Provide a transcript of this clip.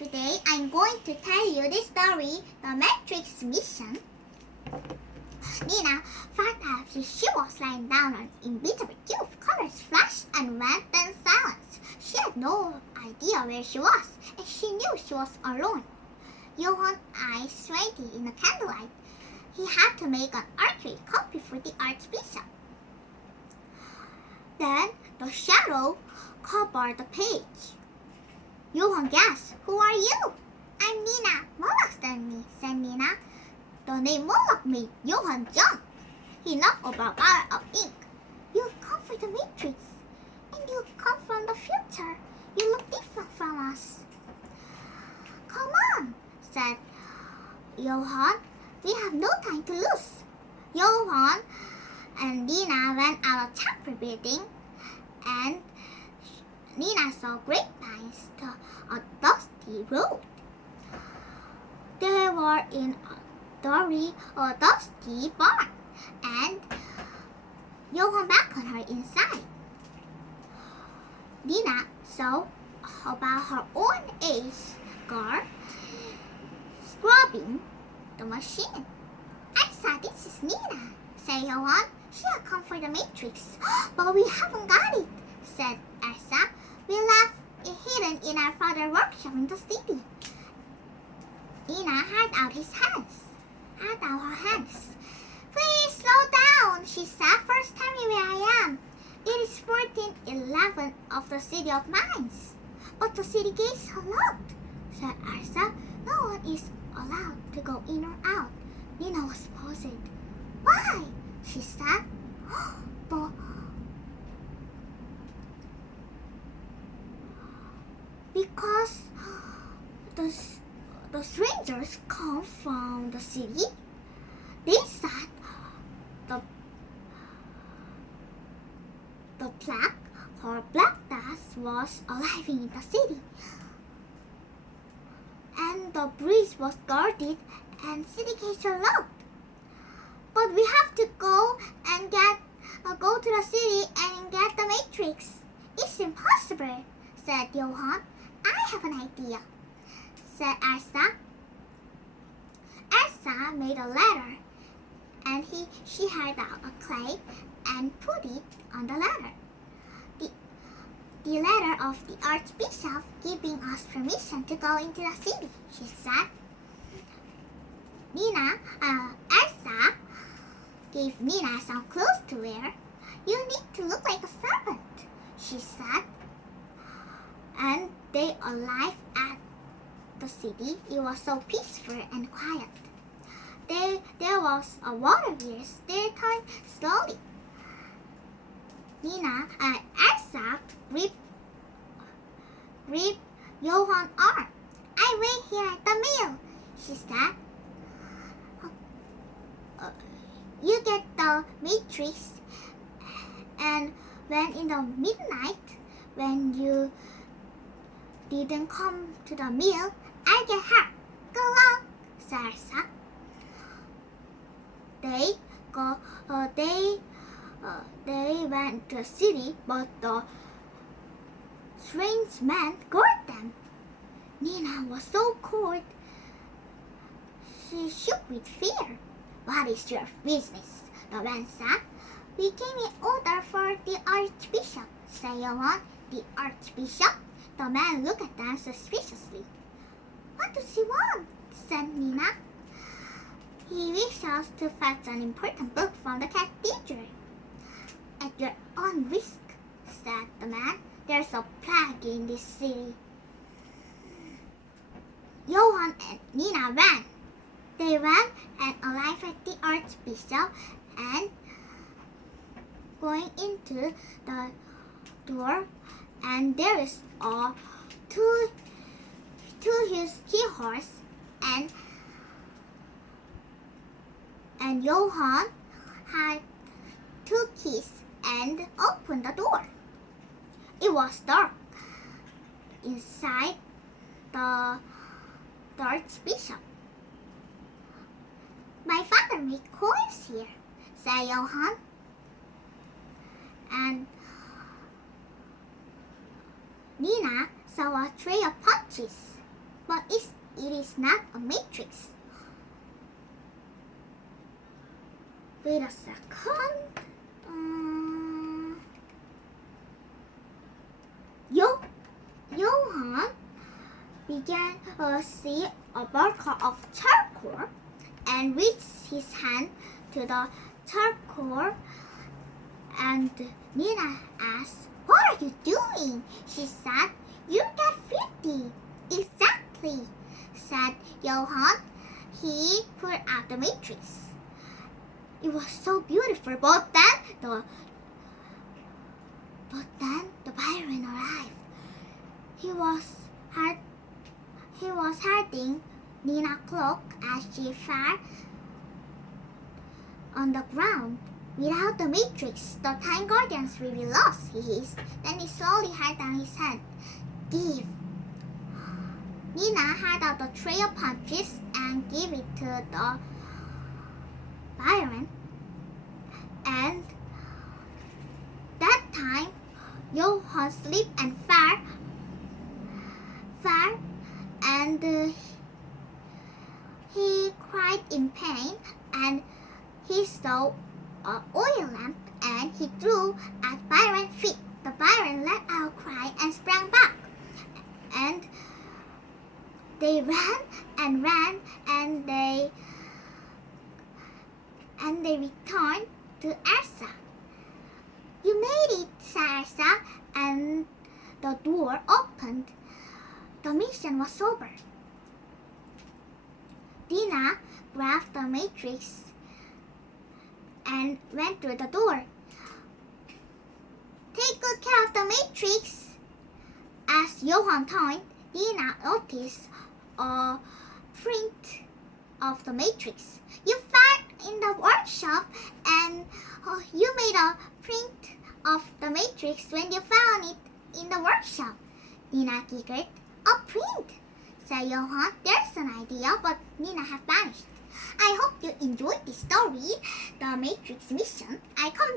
Today I'm going to tell you the story, The Matrix Mission. Nina found out she was lying down on invisible tube. Colors flashed and went in silence. She had no idea where she was, and she knew she was alone. Johan's eyes waited in the candlelight. He had to make an arcade copy for the Archbishop. Then the shadow covered the page. Johan gasped, "Who are you?" "I'm Nina. Moloch sent me," said Nina. The name Moloch made Johan jump. He knocked over a bottle of ink. "You come from the Matrix, and you come from the future. You look different from us." "Come on," said Johan. "We have no time to lose." Johan and Nina went out of chapel building, and Nina saw grapevines to a dusty road. They were in a dusty barn, and Johan beckoned her inside. Nina saw about her own age girl scrubbing the machine. "Elsa, this is Nina," said Johan. "She had come for the Matrix." "But we haven't got it," said Elsa. "We left it hidden in our father's workshop in the city." Nina held out her hands. "Please slow down," she said. "First tell me where I am." "It is 1411 of the City of Mines." "But the city gates are locked," said Elsa. "No one is allowed to go in or out." Nina was puzzled. "Why?" she said. "But because the strangers come from the city. They said the plague or Black Death was arriving in the city, and the bridge was guarded and city gates are locked. But we have to go to the city and get the Matrix." "It's impossible," said Johan. "I have an idea," said Elsa. Elsa made a ladder, and she held out a clay and put it on the ladder. The letter of the Archbishop giving us permission to go into the city," she said. Elsa gave Nina some clothes to wear. "You need to look like a servant," she said. And they arrived at the city. It was so peaceful and quiet. There was a water wheel. They turned slowly. Elsa gripped Johan's arm. "I wait here at the mill," she said. "You get the Matrix, and when in the midnight, when you didn't come to the mill, I get hurt. Go on," said Elsa. They went to the city, but the strange man guarded them. Nina was so cold. She shook with fear. "What is your business?" the man said. "We came in order for the Archbishop," said Johan. "The Archbishop?" The man looked at them suspiciously. "What does he want?" said Nina. "He wishes us to fetch an important book from the cathedral." "At your own risk," said the man. "There's a plague in this city." Johan and Nina ran. They ran and arrived at the Archbishop, and going into the door, and there is a two huge keyholes, and Johan had 2 keys and opened the door. It was dark inside the Archbishop. "My father made coins here," said Johan. And Nina saw a tray of punches. but it is not a matrix. Wait a second. Johann began to see a bottle of charcoal and reached his hand to the charcoal, and Nina asked, "What are you doing?" She said, "You got 50. "Exactly," said Johann. He pulled out the matrix. It was so beautiful, but then the Byron arrived. He was holding Nina's cloak as she fell on the ground. "Without the matrix, the Time Guardians will be lost," he hissed. Then he slowly held down his hand. "Give." Nina held out the tray of punches and gave it to the Byron. And that time, Johann slipped and fell, and he cried in pain, and he saw an oil lamp, and he threw at Byron's feet. The Byron let out a cry and sprang back, and they ran and ran, and they returned to Elsa. "You made it," said Elsa, and the door opened. The mission was over. Nina grabbed the matrix and went through the door. "Take good care of the matrix." As Johann turned, Nina noticed a print of the matrix. "You found in the workshop, and you made a print of the matrix when you found it in the workshop." Nina giggled. "A print," said Johann. "There's an idea, but Nina has vanished." I hope you enjoyed this story, The Matrix Mission. I come